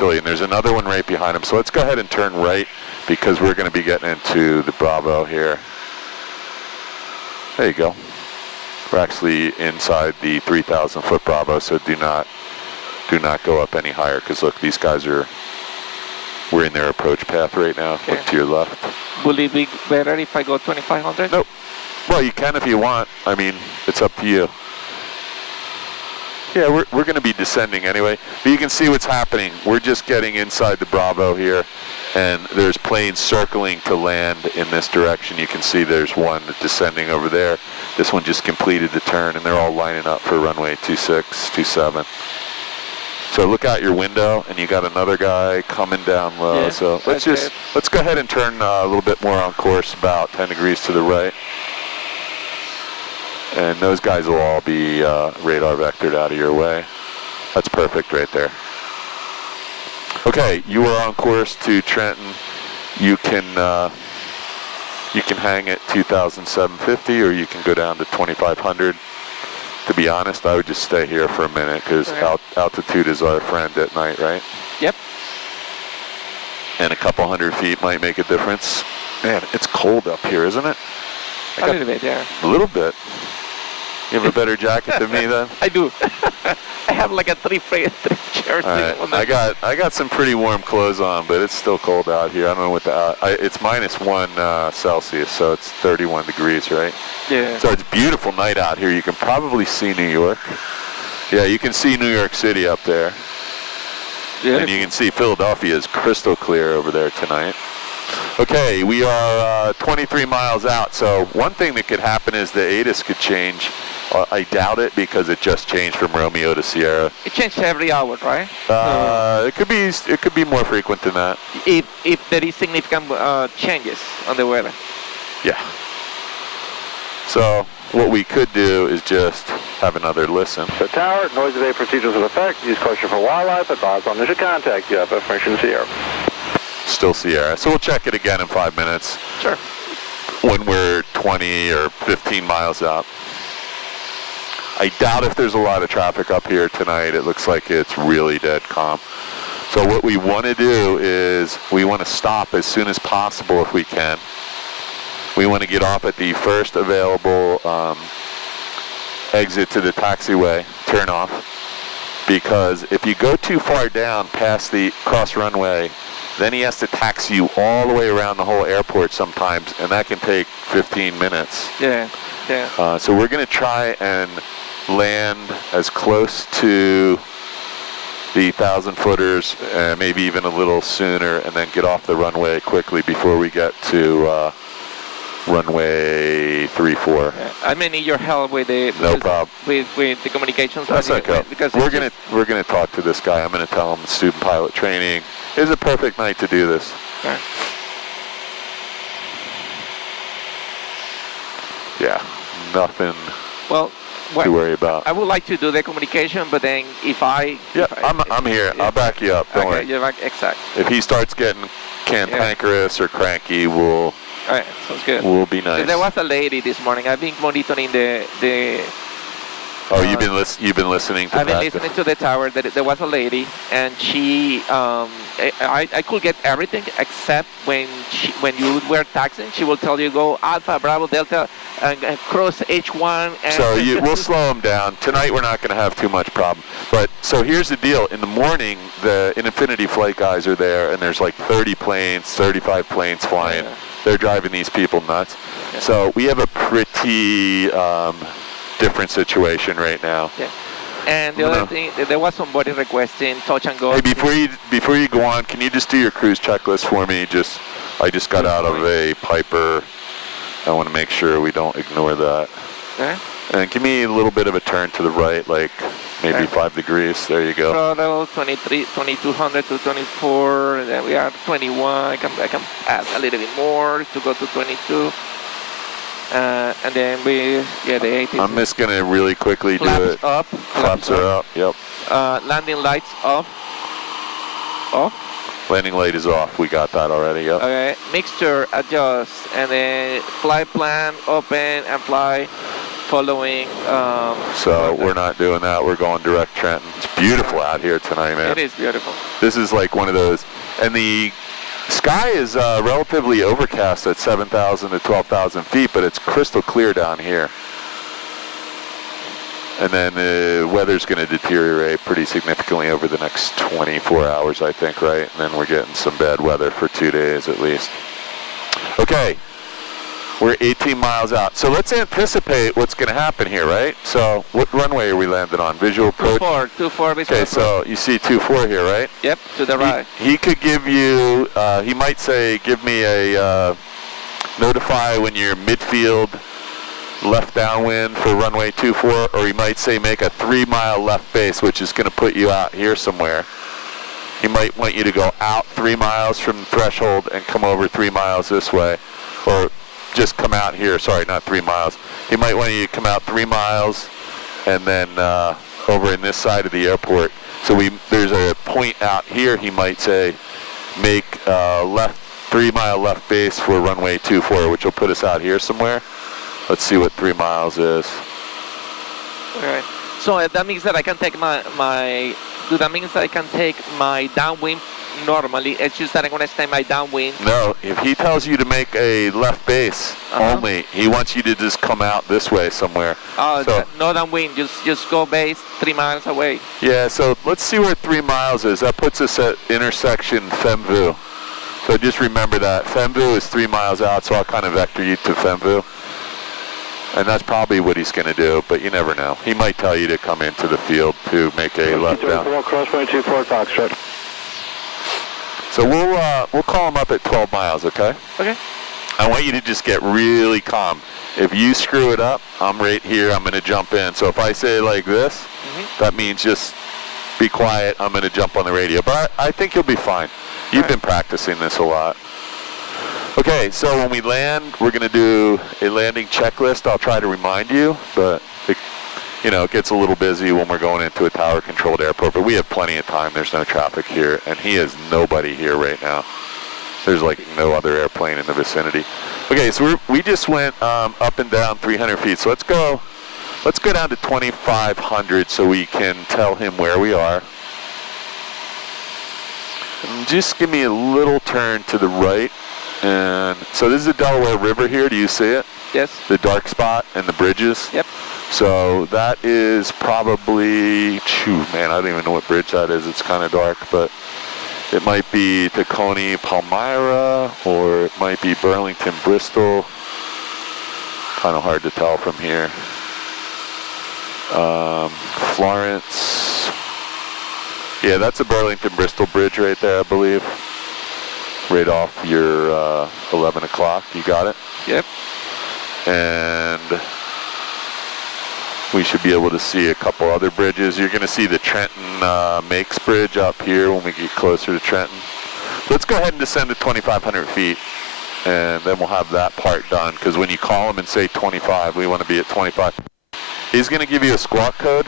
Exactly, and there's another one right behind him. So let's go ahead and turn right because we're going to be getting into the Bravo here. There you go. We're actually inside the 3,000 foot Bravo, so do not go up any higher because look, these guys we're in their approach path right now. Okay. Look to your left. Will it be better if I go 2,500? Nope. Well, you can if you want. I mean, it's up to you. Yeah, we're going to be descending anyway. But you can see what's happening. We're just getting inside the Bravo here, and there's planes circling to land in this direction. You can see there's one descending over there. This one just completed the turn, and they're all lining up for runway 26, 27. So look out your window, and you got another guy coming down low. Yeah, so let's go ahead and turn a little bit more on course, about 10 degrees to the right. And those guys will all be radar vectored out of your way. That's perfect right there. Okay, you are on course to Trenton. You can hang at 2,750, or you can go down to 2,500. To be honest, I would just stay here for a minute because altitude is our friend at night, right? Yep. And a couple hundred feet might make a difference. Man, it's cold up here, isn't it? A little bit, yeah. A little bit. You have a better jacket than me then? I do. I have like a three shirts. Right. I got some pretty warm clothes on, but it's still cold out here. I don't know what it's -1 Celsius, so it's 31 degrees, right? Yeah. So it's a beautiful night out here. You can probably see New York. Yeah, you can see New York City up there. Yeah. And you can see Philadelphia is crystal clear over there tonight. Okay, we are 23 miles out, so one thing that could happen is the ATIS could change. I doubt it because it just changed from Romeo to Sierra. It changed every hour, right? It could be more frequent than that. If there is significant changes on the weather. Yeah. So what we could do is just have another listen. The tower, noise evade procedures in effect. Use caution for wildlife. Advise on initial contact. You have information Sierra. Still Sierra. So we'll check it again in 5 minutes. Sure. When we're 20 or 15 miles out. I doubt if there's a lot of traffic up here tonight. It looks like it's really dead calm. So what we want to do is we want to stop as soon as possible if we can. We want to get off at the first available exit to the taxiway, turn off. Because if you go too far down past the cross runway, then he has to taxi you all the way around the whole airport sometimes, and that can take 15 minutes. Yeah, yeah. So we're going to try and land as close to the 1,000-footers, maybe even a little sooner, and then get off the runway quickly before we get to runway 34. Yeah. I may need your help with the with the communications. That's okay. Because we're gonna talk to this guy. I'm gonna tell him student pilot training is a perfect night to do this. Okay. Yeah, nothing. Well, to worry about. I would like to do the communication, but then I'm here. I'll back you up. Don't worry. You're back, exact. If he starts getting cantankerous or cranky, all right, sounds good. We'll be nice. There was a lady this morning. I've been monitoring the. Oh, you've been listening to. I've been listening to the tower. There was a lady, and she. I could get everything except when you were taxiing, she will tell you go Alpha, Bravo, Delta, and cross H1. And so we'll slow them down. Tonight we're not going to have too much problem. But so here's the deal. In the morning, the Infinity flight guys are there, and there's like 30 planes, 35 planes flying. Yeah. They're driving these people nuts. Yeah. So we have a pretty different situation right now. Yeah. And the other thing, there was somebody requesting touch and go. Hey, before you go on, can you just do your cruise checklist for me? I just got out of a Piper. I want to make sure we don't ignore that. Okay. And give me a little bit of a turn to the right, like maybe 5 degrees. There you go. Throttle 23, 2200 to 24. And then we are 21. I can add a little bit more to go to 22. And then we get the 80. I'm just going to really quickly do it. Flaps are up, yep. Landing lights off. Off. Landing light is off. We got that already, yep. Okay, mixture, adjust, and then flight plan, open, and fly, following. So we're not doing that. We're going direct Trenton. It's beautiful out here tonight, man. It is beautiful. This is like one of those, and the sky is relatively overcast at 7,000 to 12,000 feet, but it's crystal clear down here. And then the weather's going to deteriorate pretty significantly over the next 24 hours, I think, right? And then we're getting some bad weather for 2 days at least. Okay, we're 18 miles out. So let's anticipate what's going to happen here, right? So what runway are we landing on? Visual approach? 24 visual Okay, approach. so you see 24 here, right? Yep, to the right. He could give you, he might say, give me a notify when you're midfield left downwind for runway 24, or he might say make a 3-mile left base, which is going to put you out here somewhere. He might want you to go out 3 miles from the threshold and come over 3 miles this way, or just come out here, sorry, not 3 miles. He might want you to come out 3 miles and then over in this side of the airport. So there's a point out here, he might say, make left 3-mile left base for runway 24, which will put us out here somewhere. Let's see what 3 miles is. Okay. So that means that I can take that means that I can take my downwind normally. It's just that I'm going to stay my downwind. No, if he tells you to make a left base only, he wants you to just come out this way somewhere. Oh, so, no downwind, just go base 3 miles away. Yeah, so let's see where 3 miles is. That puts us at intersection Femvu. So just remember that. Femvu is 3 miles out, so I'll kind of vector you to Femvu. And that's probably what he's going to do, but you never know. He might tell you to come into the field to make a left down. Crossway 24 Foxtrot. So we'll call him up at 12 miles, okay? Okay. I want you to just get really calm. If you screw it up, I'm right here. I'm going to jump in. So if I say like this, that means just be quiet. I'm going to jump on the radio. But I think you'll be fine. You've been practicing this a lot. Okay, so when we land, we're going to do a landing checklist. I'll try to remind you, but it gets a little busy when we're going into a tower-controlled airport. But we have plenty of time. There's no traffic here, and he has nobody here right now. There's like no other airplane in the vicinity. Okay, so we just went up and down 300 feet. So let's go down to 2,500 so we can tell him where we are. And just give me a little turn to the right. And so this is the Delaware River here. Do you see it? Yes. The dark spot and the bridges? Yep. So that is probably, man, I don't even know what bridge that is. It's kind of dark, but it might be Tacony, Palmyra, or it might be Burlington, Bristol. Kind of hard to tell from here. Florence. Yeah, that's a Burlington, Bristol bridge right there, I believe. Right off your 11 o'clock. You got it? Yep. And we should be able to see a couple other bridges. You're going to see the Trenton Makes Bridge up here when we get closer to Trenton. Let's go ahead and descend to 2,500 feet, and then we'll have that part done, because when you call him and say 25, we want to be at 25. He's going to give you a squawk code,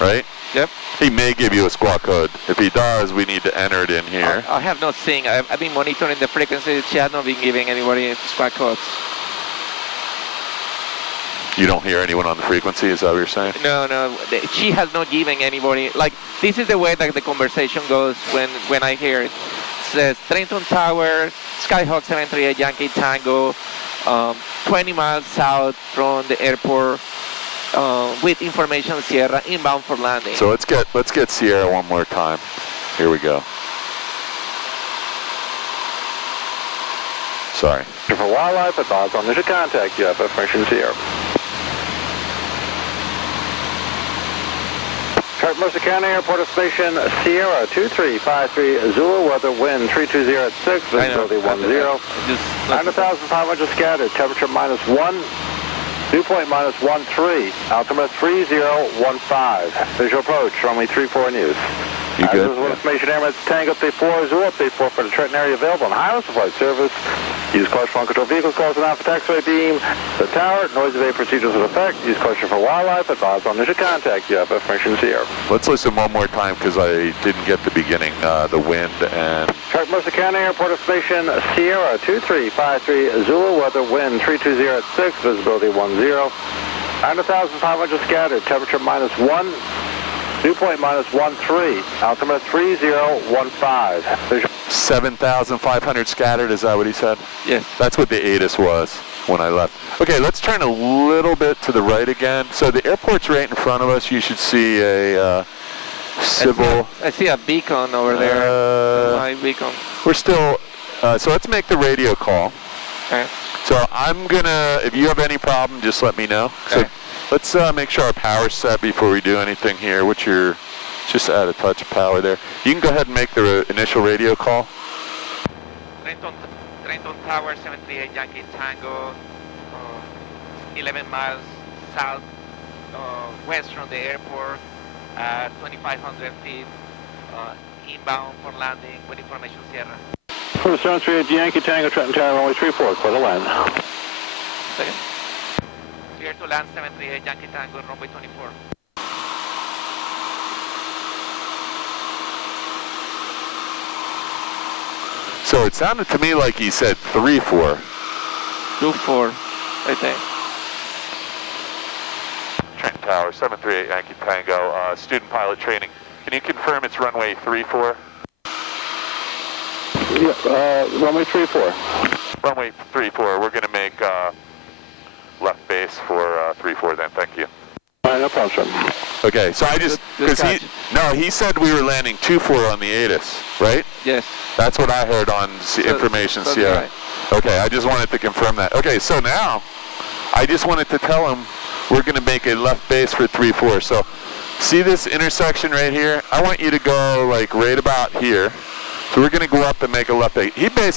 right? Yep. He may give you a squawk code. If he does, we need to enter it in here. I have not seen. I've been monitoring the frequency. She has not been giving anybody squawk codes. You don't hear anyone on the frequency, is that what you're saying? No. She has not given anybody. Like, this is the way that the conversation goes when I hear it. It says, Trenton Tower, Skyhawk 738 Yankee Tango, 20 miles south from the airport, with information Sierra, inbound for landing. So let's get Sierra one more time. Here we go. Sorry. For wildlife, advise on initial contact. You have information Sierra. Chart Mercer County Airport of Station Sierra 2353 Zulu, weather wind 320 at 6, visibility 10. 9,500 scattered, temperature -1, dew point -13, altimeter 3015. Visual approach, runway 34 in use. You good? This is with information Airmail Tango update 4, Zulu update 4 for the Trenton area available on highway supply service. Use caution for uncontrolled vehicles, calls and alpha taxiway beam. The tower, noise evade procedures in effect. Use caution for wildlife, advise on initial contact. You have information Sierra. Let's listen one more time because I didn't get the beginning, the wind and... Chart Mercer County Airport of Station Sierra 2353 Zulu, weather wind 320 at 6, visibility 10. 9,500 scattered, temperature -1, Dew point -13. Altimeter 3015. 7,500 scattered, is that what he said? Yes. That's what the ATIS was when I left. Okay, let's turn a little bit to the right again. So the airport's right in front of us. You should see a civil. I see a beacon over there. My beacon. We're still, so let's make the radio call. Okay. So I'm gonna, if you have any problem, just let me know. Okay. So let's make sure our power's set before we do anything here. What's your, just add a touch of power there. You can go ahead and make the initial radio call. Trenton Tower, 738 Yankee Tango, 11 miles south west from the airport, 2,500 feet, inbound for landing with information Sierra. For the 738 Yankee Tango, Trenton Tower, runway 34, clear to land. Second. Clear to land, 738 Yankee Tango, runway 24. So it sounded to me like he said 3-4. 2-4, I think. Trenton Tower, 738 Yankee Tango, student pilot training. Can you confirm it's runway 34? Yeah, runway 34. Runway 34, we're going to make left base for 34 then, thank you. All right, no problem, sir. Okay, so I just, because he said we were landing 2-4 on the ATIS, right? Yes. That's what I heard on information Sierra. Right. Okay, I just wanted to confirm that. Okay, so now, I just wanted to tell him we're going to make a left base for 3-4. So, see this intersection right here? I want you to go like right about here. So we're going to go up and make a left base. He basically